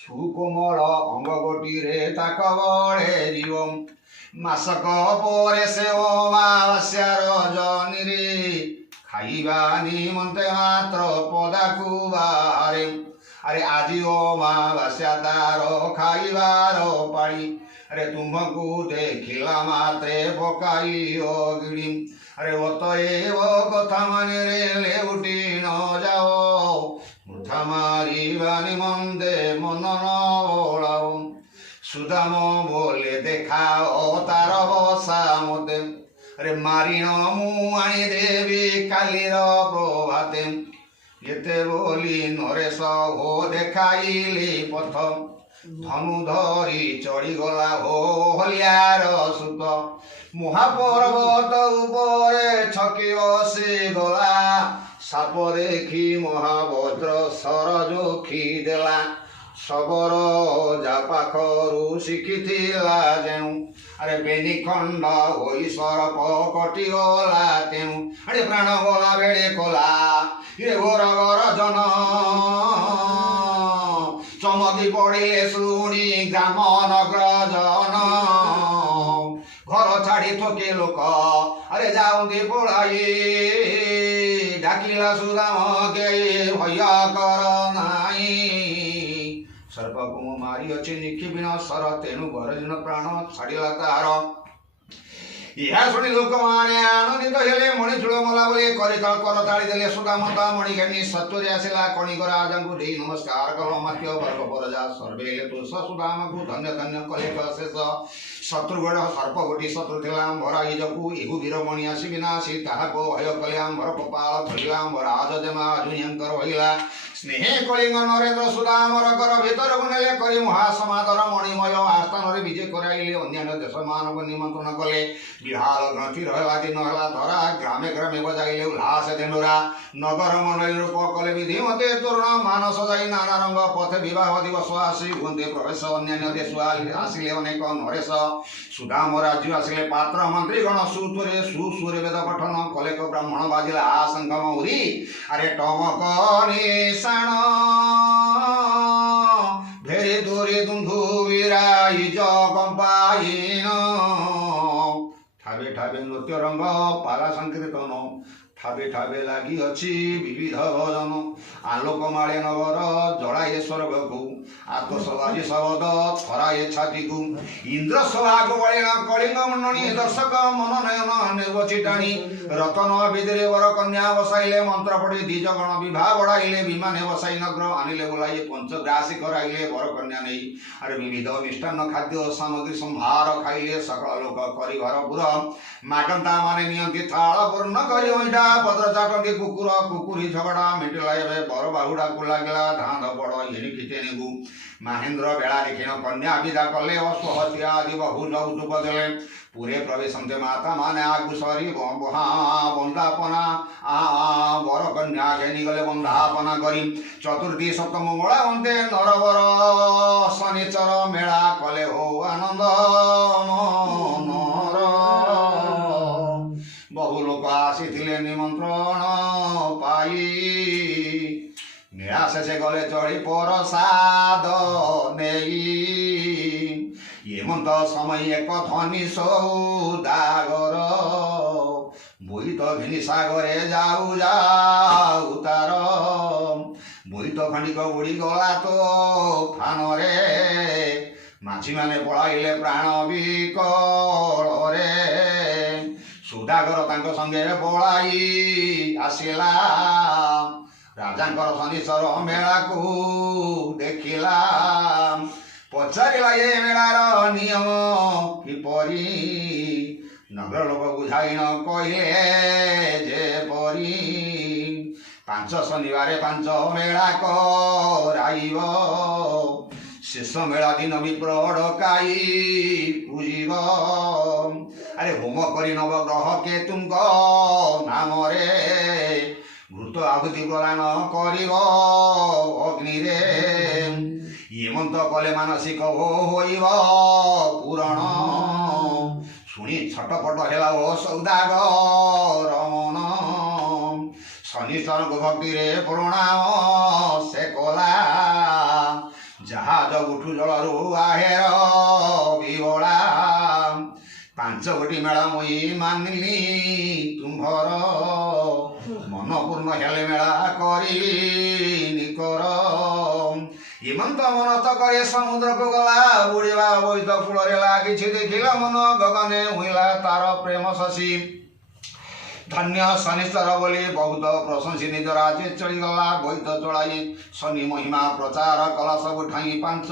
ସୁକୋମଳ ଅଙ୍ଗ ଗୋଟିରେ ତାକ ବଳେ ଯିବ ମାସକ ପରେ ସେ ଅମାବାସ୍ୟାର ଜନିରେ ଖାଇବା ନିମନ୍ତେ ମାତ୍ର ପଦାକୁ ବାହାରେ। ଆରେ ଆଜି ଅମାବାସ୍ୟା ତାର ଖାଇବାର ପାଳି। ଆରେ ତୁମକୁ ଦେଖିଲା ମାତ୍ରେ ପକାଇ ଅଗିଡ଼ି। ଆରେ ଅତଏବ କଥା ମାନିରେ ଲେଉଟି ନ ଯାଅ ବୃଥା ମାରିବା ନିମନ୍ତେ ମନ ନ ବଳାଅ। ସୁଦାମ ବୋଲେ ଦେଖାଅ ତାର ବସା ମତେ। ଆରେ ମାରିଣ ମୁଁ ଆଣିଦେବି କାଲିର ପ୍ରଭାତେ। ଏତେ ବୋଲି ନରେଶ ହୋ ଦେଖାଇଲି ପଥ ଧନୁ ଧରି ଚଢ଼ିଗଲା ହୋ ହଲିଆର ସୁତ। ମହାପର୍ବତ ଉପରେ ଛକି ବସିଗଲା ସାପ ଦେଖି ମହାଭଦ୍ର ସର ଯୋଖି ଦେଲା। ଶବର ଯା ପାଖରୁ ଶିଖିଥିଲା ଯେଣୁ ଆରେ ବେନି ଖଣ୍ଡ ହୋଇ ସରପ କଟିଗଲା ତେଣୁ। ଆରେ ପ୍ରାଣ ଗଲା ବେଳେ କଲା ଏ ଘୋର ଗରଜନ ଚମକି ପଡ଼ିଲେ ଶୁଣି ଗ୍ରାମ ନଗର ଜନ। ଘର ଛାଡ଼ି ଥୋକେ ଲୋକ ଆରେ ଯାଉନ୍ତି ପଳାଇ ଡାକିଲା ସୁଦାମ କେହି ଭୟ କର ନାହିଁ। ସର୍ପକୁ ମୁଁ ମାରିଅଛି ନିଖିବିଣ ସର ତେଣୁ ଗରଜିନ ପ୍ରାଣ ଛାଡ଼ିଲା ତାହାର। ଏହା ଶୁଣି ଲୋକମାନେ ଆନନ୍ଦିତ ହେଲେ। ମଣିଷୁଳ ମଲା ବୋଲି କରତାଳି ଦେଲେ। ସୁଦାମ ତା ମଣି ଘେନି ସତ୍ୱରେ ଆସିଲା କଣିକ ରାଜାଙ୍କୁ ଦେଇ ନମସ୍କାର କଲ। ମାତ୍ୟ ବର୍ଗ ପରଜା ସର୍ବେ ହେଲେ ତୁଷ ସୁଦାମକୁ ଧନ୍ୟ ଧନ୍ୟ କଲେ ଶେଷ। ଶତ୍ରୁଗଡ଼ ସର୍ପ ଗୋଟି ଶତ୍ରୁ ଥିଲା ଆମ୍ଭର ଇଜକୁ ଏହୁ ବୀରମଣି ଆସି ବିନାଶୀ ତାହାକୁ ଭୟ କଲେ ଆମ୍ଭର କପାଳ ଖୋଲିଲା ଆମ୍ଭର ଆଜ ଜମା ଜୁନିଙ୍କର ହୋଇଲା। ସ୍ନେହେ କଳିଙ୍ଗ ନରେନ୍ଦ୍ର ସୁଦାମର କର ଭିତରକୁ ନେଲେ କରି ମହାସମାଦର ମଣିମୟ ଆସ୍ଥାନରେ ବିଜେ କରାଇଲେ। ଅନ୍ୟାନ୍ୟ ଦେଶମାନଙ୍କୁ ନିମନ୍ତ୍ରଣ କଲେ। ବିହାଲ ଗ୍ରନ୍ଥି ରହିଲା ଦିନ ହେଲା ଧରା ଗ୍ରାମେ ଗ୍ରାମେ ବଜାଇଲେ ଉଲ୍ଲାସ ଧେଣ୍ଡୁରା। ନଗର ମଣ୍ଡଳୀ ରୂପ କଲେ ବିଧି ମତେ ତୋରଣ ମାନ ସଜାଇ ନାନା ରଙ୍ଗ ପଥେ ବିବାହ ଦିବସ ଆସି ହୁଅନ୍ତେ ପ୍ରବେଶ। ଅନ୍ୟାନ୍ୟ ଦେଶ ଆସିଲେ ଅନେକ ନରେଶ। ସୁଦାମ ରାଜ୍ୟ ଆସିଲେ ପାତ୍ର ମନ୍ତ୍ରୀଗଣ ସୁତୁରେ ସୁସୁରେ ବେଦ ପଠନ କଲେକ ବ୍ରାହ୍ମଣ ବାଜିଲା ଆସଙ୍ଗମ ଉରି। ଆରେ ଟମକ ନିଶାଣ ଭେରି ଦୂରି ଦୁନ୍ଧୁ ବିରାଇ କମ୍ପାଇନ। ଠାବେ ଠାବେ ନୃତ୍ୟ ରଙ୍ଗ ପାଲା ସଂକୀର୍ତ୍ତନ ଠାବେ ଠାବେ ଲାଗିଅଛି ବିବିଧ ଭଜନ। ଆଲୋକ ମାଳେ ନଗର ଜଳାଏ ସ୍ୱର୍ଗକୁ ଆତସବାଜି ଶବଦ ଛରାଏ ଛାତିକୁ। ଇନ୍ଦ୍ର ସଭାକୁ ବଳିଣ କଳିଙ୍ଗ ମଣ୍ଡଳୀ ଦର୍ଶକ ମନନୟନ ନିର୍ବଚି ଟାଣି। ରତନ ବିଧିରେ ବର କନ୍ୟା ବସାଇଲେ ମନ୍ତ୍ର ପଢ଼ି ଦ୍ୱିଜଗଣ ବିଭା ବଢ଼ାଇଲେ। ବିମାନେ ବସାଇ ନଗ୍ର ଆଣିଲେ ବୋଲାଇ ପଞ୍ଚଗ୍ରାସୀ କରାଇଲେ ବର କନ୍ୟା ନେଇ। ଆରେ ବିବିଧ ମିଷ୍ଟାନ୍ନ ଖାଦ୍ୟ ସାମଗ୍ରୀ ସମ୍ଭାର ଖାଇଲେ ସକଳ ଲୋକ କରି ଘରପୁର। ମାଗନ୍ତା ମାନେ ନିଅନ୍ତି ଥାଳ ପୂର୍ଣ୍ଣ କରି ଅଇଁଠା ପତ୍ର ଚାଟନ୍ତି କୁକୁର କୁକୁରୀ ଝଗଡ଼ା ମିଟିଲା। ଏବେ ବର ବାହୁଡ଼ାକୁ ଲାଗିଲା ଧାଁ ଧପଡ଼ ଏଣିକି ତେଣିକୁ। ମହେନ୍ଦ୍ର ବେଳା ଦେଖିଣ କନ୍ୟା ବିଦା କଲେ ଅଶ୍ୱହତ୍ୟା ଆଦି ବହୁ ଯୌତୁକ ଦେଲେ। ପୁରେ ପ୍ରବେଶନ୍ତେ ମାତା ମାନେ ଆଗୁ ସରି ବନ୍ଦାପନା ବର କନ୍ୟା ଘେନିଗଲେ ବନ୍ଦାପନା କରି। ଚତୁର୍ଥୀ ସପ୍ତମଙ୍ଗଳା ଅନ୍ତେ ନରବର ଶନିଚର ମେଳା କଲେ ହୋ ଆନନ୍ଦ ମନର। ବହୁ ଲୋକ ଆସିଥିଲେ ନିମନ୍ତ୍ରଣ ପାଇ। ମେଳା ଶେଷେ ଗଲେ ଚଢ଼ି ପ୍ରସାଦ ନେଇ। ଏମନ୍ତ ସମୟ ଏକ ଧନୀ ସୌଦାଗର ବୋଇତ ଘେନି ସାଗରେ ଯାଉ ଯାଉ ତାର। ବୋଇତ ଖଣ୍ଡିକ ବୁଡ଼ିଗଲା ତ ଫାନରେ। ମାଝିମାନେ ପଳାଇଲେ ପ୍ରାଣ ବିକଳରେ। ସୌଦାଗର ତାଙ୍କ ସଙ୍ଗେ ପଳାଇ ଆସିଲା। ରାଜାଙ୍କର ଶନିଶ୍ଚର ମେଳାକୁ ଦେଖିଲା। ପଚାରିଲା ଏ ମେଳାର ନିୟମ କିପରି। ନଗର ଲୋକ ବୁଝାଇଣ କହିଲେ ଯେପରି। 5 ଶନିବାରେ 5 ମେଳା କରାଇବ। ଶେଷ ମେଳା ଦିନ ବିପ୍ର ଡକାଇ ପୂଜିବ। ଆରେ ହୋମ କରି ନବଗ୍ରହ କେତୁଙ୍କ ନାମରେ। ଘୃତ ଆହୁତି ପ୍ରଦାନ କରିବ ଅଗ୍ନିରେ। ଏମନ୍ତ କଲେ ମାନସିକ ହୋଇବ ପୂରଣ। ଶୁଣି ଛଟପଟ ହେଲା ଓ ସୌଦାଗର ମନ। ଶନିଶ୍ଚରଙ୍କୁ ଭକ୍ତିରେ ପ୍ରଣାମ ସେ କଲା। ଜାହାଜ ଉଠୁ ଜଳରୁ ଆହେର ବିଭୋଳା 5 ଗୋଟି ମେଳା ମୁଇଁ ମାନିଲି ତୁମ୍ଭର ମନ ପୂର୍ଣ୍ଣ ହେଲେ ମେଳା କରି ନିକର ହିମନ୍ତ ମନତ କରି ସମୁଦ୍ରକୁ ଗଲା ବୁଡ଼ିବା ବୈତ କୂଳରେ ଲାଗିଛି ଦେଖିଲା ମନ ଗଗନେ ହୁଇଲା ତାର ପ୍ରେମ ଶଶୀ ଧନ୍ୟ ଶନିଶ୍ଚର ବୋଲି ବହୁତ ପ୍ରଶଂସୀ ନିଜ ରାଜ୍ୟ ଚଳିଗଲା ବୈତ ଚଳାଇ ଶନି ମହିମା ପ୍ରଚାର କଲା ସବୁ ଠାଇଁ 5